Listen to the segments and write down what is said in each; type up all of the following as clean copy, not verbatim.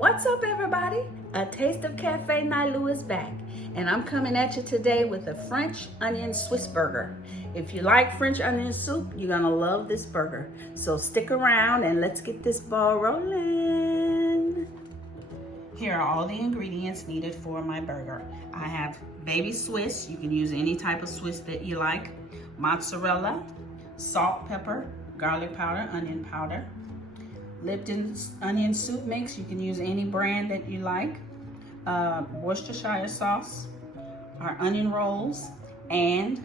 What's up, everybody? A Taste of Cafe Nailou is back, and I'm coming at you today with a French onion Swiss burger. If you like French onion soup, you're gonna love this burger. So stick around and let's get this ball rolling. Here are all the ingredients needed for my burger. I have baby Swiss. You can use any type of Swiss that you like. Mozzarella, salt, pepper, garlic powder, onion powder. Lipton onion soup mix, you can use any brand that you like. Worcestershire sauce, our onion rolls, and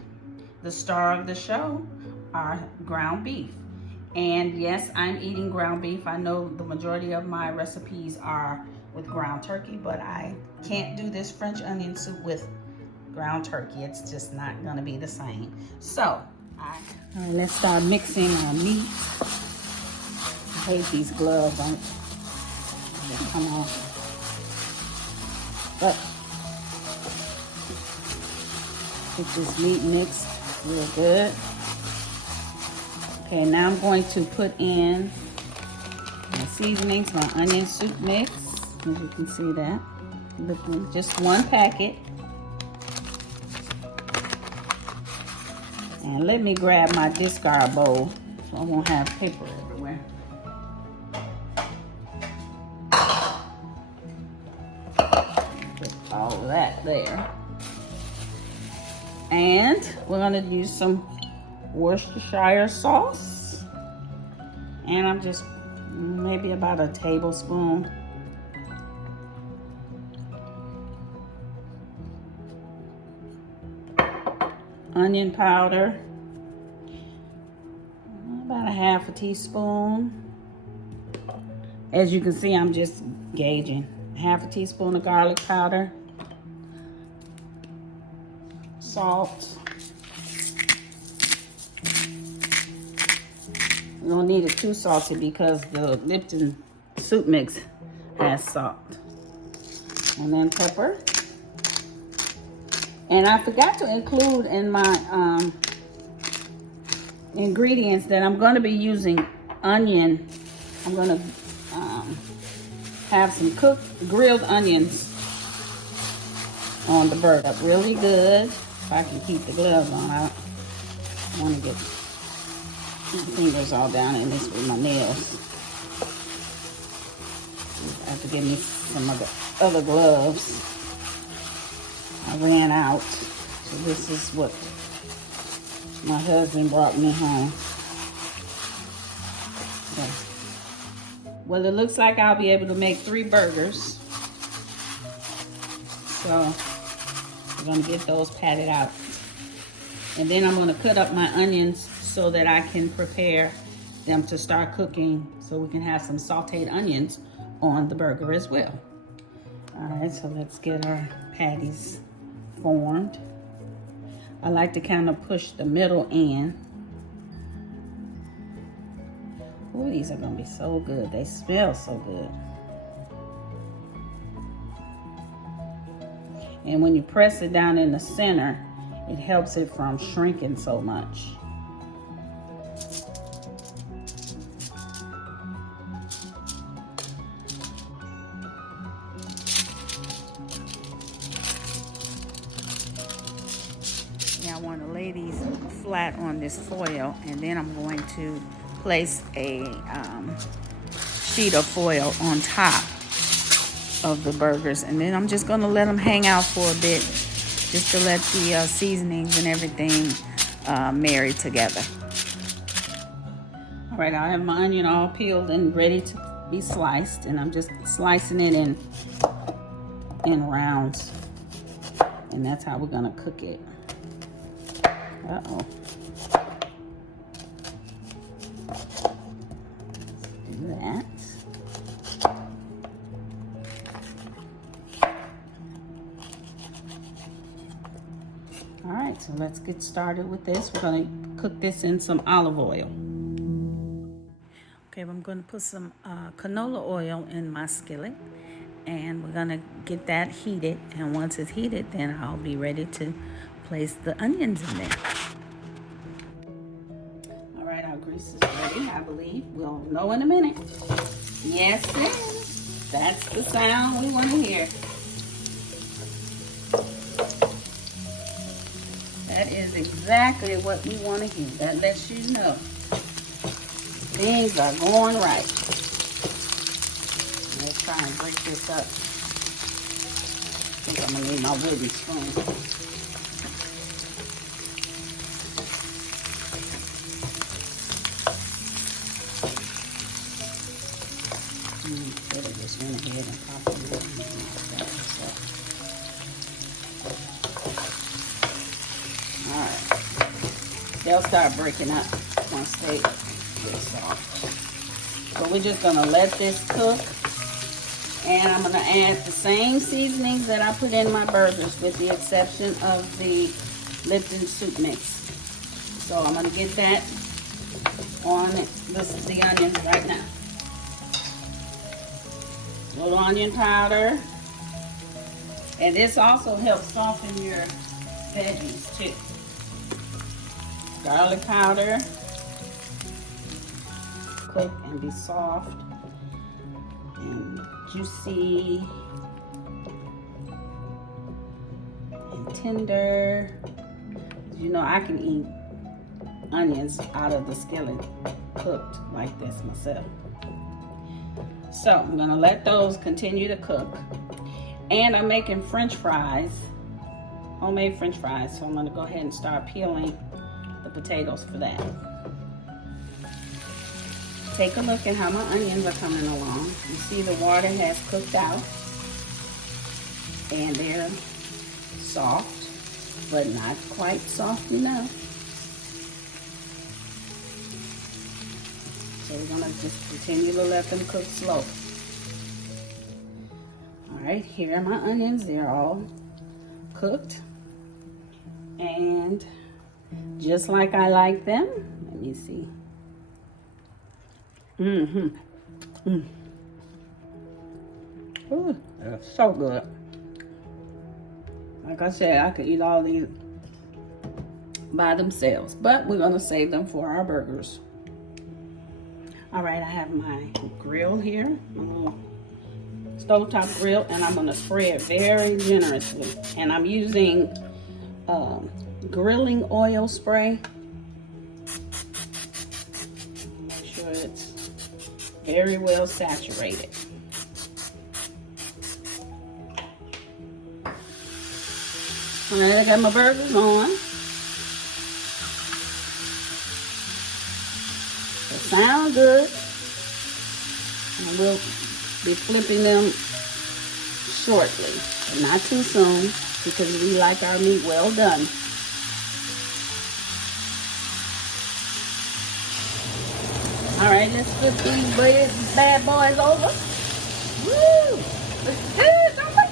the star of the show, our ground beef. And yes, I'm eating ground beef. I know the majority of my recipes are with ground turkey, but I can't do this French onion soup with ground turkey. It's just not gonna be the same. So, all right, let's start mixing our meat. I hate these gloves on it. They come off. But get this meat mixed real good. Okay, now I'm going to put in my seasonings, my onion soup mix. As you can see that. Just one packet. And let me grab my discard bowl so I won't have paper everywhere. Put all of that there. And we're gonna use some Worcestershire sauce. And I'm just maybe about a tablespoon. Onion powder, about a half a teaspoon. As you can see, I'm just gauging. Half a teaspoon of garlic powder, salt. You don't need it too salty because the Lipton soup mix has salt. And then pepper. And I forgot to include in my ingredients that I'm going to be using onion. I'm going to have some grilled onions on the burger. Really good. If I can keep the gloves on. I don't want to get my fingers all down in this with my nails. I have to get me some other gloves. I ran out, so this is what my husband brought me home. So, well, it looks like I'll be able to make 3 burgers. So, we're gonna get those patted out. And then I'm gonna cut up my onions so that I can prepare them to start cooking so we can have some sauteed onions on the burger as well. All right, so let's get our patties formed. I like to kind of push the middle in. Oh, these are gonna be so good. They smell so good. And when you press it down in the center, it helps it from shrinking so much. I want to lay these flat on this foil, and then I'm going to place a sheet of foil on top of the burgers, and then I'm just going to let them hang out for a bit just to let the seasonings and everything marry together. All right, I have my onion all peeled and ready to be sliced, and I'm just slicing it in rounds, and that's how we're going to cook it. Uh-oh. Do that. All right, so let's get started with this. We're going to cook this in some olive oil. Okay, I'm going to put some canola oil in my skillet, and we're going to get that heated. And once it's heated, then I'll be ready to place the onions in there. All right, our grease is ready, I believe. We'll know in a minute. Yes, it is. That's the sound we want to hear. That is exactly what we want to hear. That lets you know things are going right. Let's try and break this up. I think I'm going to need my wooden spoon. Could have just went ahead and popped them in. Alright. They'll start breaking up once they get soft. So we're just going to let this cook. And I'm going to add the same seasonings that I put in my burgers with the exception of the Lipton soup mix. So I'm going to get that on the onions right now. A little onion powder. And this also helps soften your veggies too. Garlic powder. Cook and be soft and juicy and tender. You know, I can eat onions out of the skillet cooked like this myself. So I'm gonna let those continue to cook. And I'm making French fries, homemade French fries. So I'm gonna go ahead and start peeling the potatoes for that. Take a look at how my onions are coming along. You see the water has cooked out and they're soft, but not quite soft enough. So we're gonna just continue to let them cook slow. All right, here are my onions. They're all cooked. And just like I like them, let me see. Ooh, that's so good. Like I said, I could eat all these by themselves, but we're gonna save them for our burgers. All right, I have my grill here, my little stovetop grill, and I'm gonna spray it very generously. And I'm using grilling oil spray. Make sure it's very well saturated. All right, I got my burgers on. They sound good. And we'll be flipping them shortly, but not too soon because we like our meat well done. All right, let's flip these bad boys over. Woo! It's good, don't we?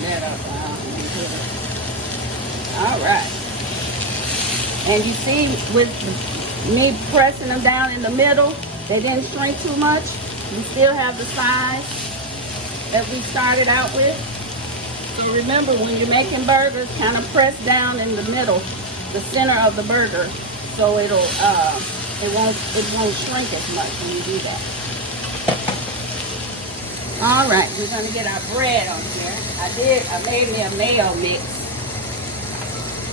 That up, all right. And you see, with me pressing them down in the middle, they didn't shrink too much. We still have the size that we started out with. So remember, when you're making burgers, kind of press down in the middle, the center of the burger, so it won't shrink as much when you do that. All right, we're gonna get our bread on here. I made me a mayo mix.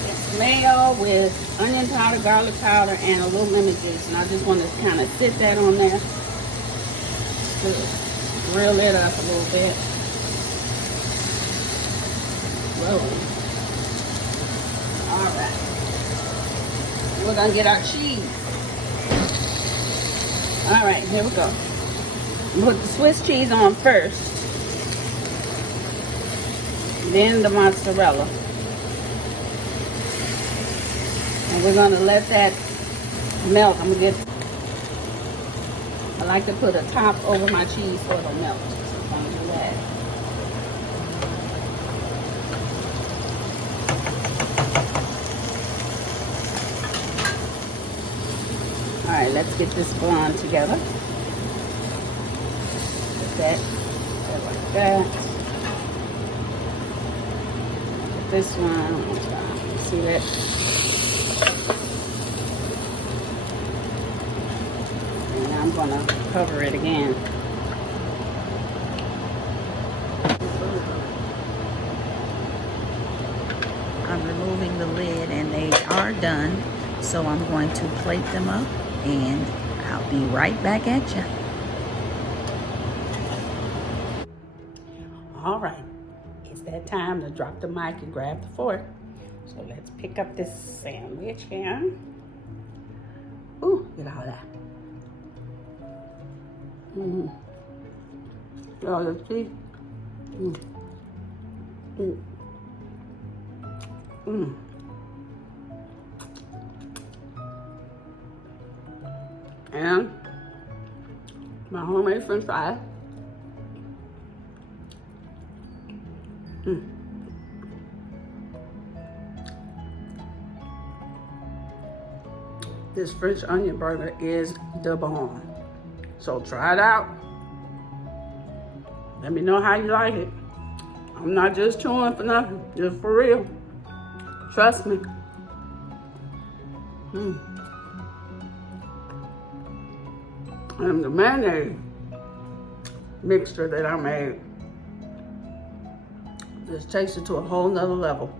It's mayo with onion powder, garlic powder, and a little lemon juice. And I just want to kind of sit that on there to grill it up a little bit. Rolling. All right. We're gonna get our cheese. All right, here we go. Put the Swiss cheese on first, then the mozzarella. And we're gonna let that melt. I like to put a top over my cheese so it'll melt. So I'm gonna do that. All right, let's get this bun together. That like that. This one, see that? gonna cover it again. I'm removing the lid and they are done. So I'm going to plate them up and I'll be right back at you. All right, it's that time to drop the mic and grab the fork. So let's pick up this sandwich here. Ooh, get all that. Oh, let's see. And my homemade French fries. This French onion burger is the bomb. So try it out. Let me know how you like it. I'm not just chewing for nothing, just for real. Trust me. And the mayonnaise mixture that I made just takes it to a whole nother level.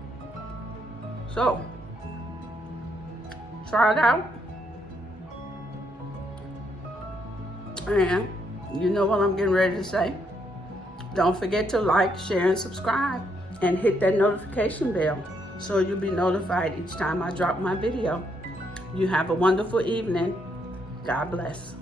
So, try it out. And you know what I'm getting ready to say. Don't forget to like, share, and subscribe. And hit that notification bell so you'll be notified each time I drop my video. You have a wonderful evening. God bless.